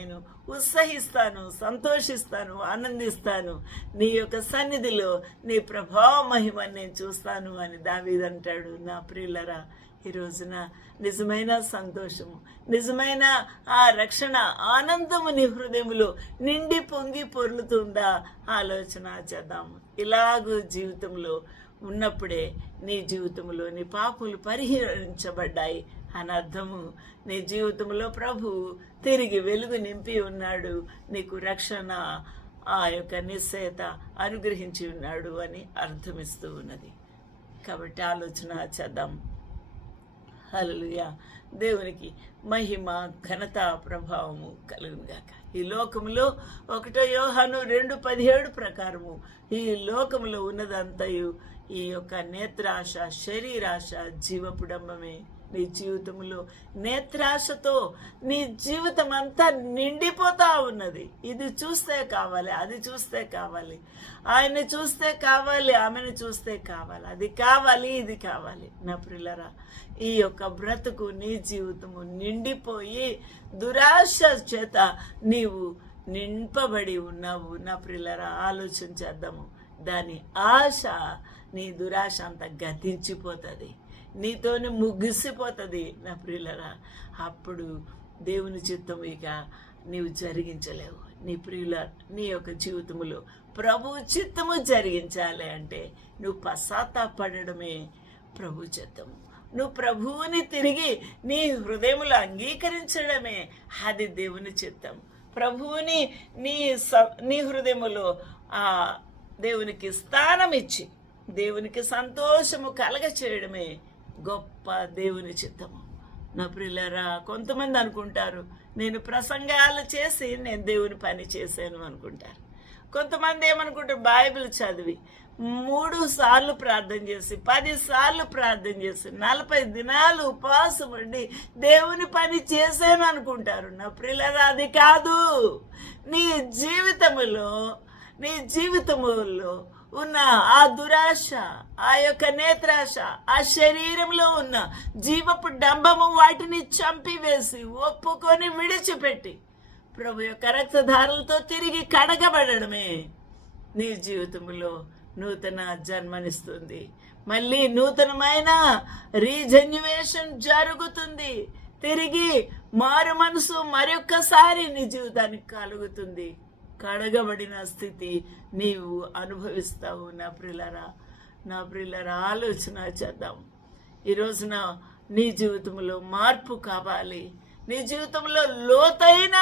నేను ఉత్సహిస్తాను, సంతోషిస్తాను, ఆనందిస్తాను. నీ యొక్క సన్నిధిలో నీ ప్రభావ మహిమని నేను చూస్తాను అని దావీదు అంటాడు. నా ప్రియులరా, ఈ రోజున నిజమైన సంతోషము, నిజమైన ఆ రక్షణ ఆనందము నీ హృదయంలో నిండి పొంగి పొర్లుతుందా? ఆలోచన చేద్దాము. ఇలాగూ జీవితంలో ఉన్నప్పుడే నీ జీవితంలో నీ పాపులు పరిహరించబడ్డాయి అని అర్థము. నీ జీవితంలో ప్రభు తిరిగి వెలుగు నింపి ఉన్నాడు, నీకు రక్షణ ఆ యొక్క నిశ్చయత అనుగ్రహించి ఉన్నాడు అని అర్థమిస్తూ ఉన్నది. కాబట్టి ఆలోచన చేద్దాం. హల్లెలూయా. దేవునికి మహిమ, ఘనత, ప్రభావము కలుగునుగాక. ఈ లోకములో 1 యోహాను 2:17 ప్రకారము ఈ లోకములో ఉన్నదంతయు ఈ యొక్క నేత్రాశ, శరీరాశ, జీవపుడంబమే. నీ జీవితంలో నేత్రాశతో నీ జీవితం అంతా నిండిపోతా ఉన్నది. ఇది చూస్తే కావాలి, అది చూస్తే కావాలి, ఆయన్ని చూస్తే కావాలి, ఆమెను చూస్తే కావాలి, అది కావాలి, ఇది కావాలి. నా ప్రియులరా, ఈ యొక్క బ్రతుకు నీ జీవితము నిండిపోయి దురాశ చేత నీవు నింపబడి ఉన్నావు. నా ప్రియులరా, ఆలోచన చేద్దాము. దాని ఆశ, నీ దురాశ అంతా గతించిపోతుంది, నీతోనే ముగిసిపోతుంది. నా ప్రియులరా, అప్పుడు దేవుని చిత్తం ఇక నీవు జరిగించలేవు. నీ ప్రియుల నీ యొక్క జీవితంలో ప్రభు చిత్తము జరిగించాలి అంటే నువ్వు పశ్చాత్తాపడమే ప్రభు చిత్తము. నువ్వు ప్రభువుని తిరిగి నీ హృదయములో అంగీకరించడమే అది దేవుని చిత్తం. ప్రభువుని నీ హృదయములో ఆ దేవునికి స్థానం ఇచ్చి దేవునికి సంతోషము కలగ చేయడమే గొప్ప దేవుని చిత్తము. నా ప్రియులారా, కొంతమంది అనుకుంటారు నేను ప్రసంగాలు చేసి నేను దేవుని పని చేశాను అనుకుంటారు. కొంతమంది ఏమనుకుంటారు, బైబిల్ చదివి 3 సార్లు ప్రార్థన చేసి 10 సార్లు ప్రార్థన చేసి 40 దినాలు ఉపవాసం ఉండి దేవుని పని చేశాను అనుకుంటారు. నా ప్రియులారా, అది కాదు. నీ జీవితములో ఉన్న ఆ దురాశ, ఆ యొక్క నేత్రాశ, ఆ శరీరంలో ఉన్న జీవపు డంబము వాటిని చంపివేసి ఒప్పుకొని విడిచిపెట్టి ప్రభు యొక్క రక్తధారలతో తిరిగి కడగబడమే నీ జీవితంలో నూతన జన్మనిస్తుంది. మళ్ళీ నూతనమైన రీజన్యువేషన్ జరుగుతుంది. తిరిగి మారు మనసు మరొక్కసారి నీ జీవితానికి కలుగుతుంది. కడగబడిన స్థితి నీవు అనుభవిస్తావు. నా ప్రియులరా, ఆలోచన చేద్దాం. ఈ రోజున నీ జీవితంలో మార్పు కావాలి. నీ జీవితంలో లోతైన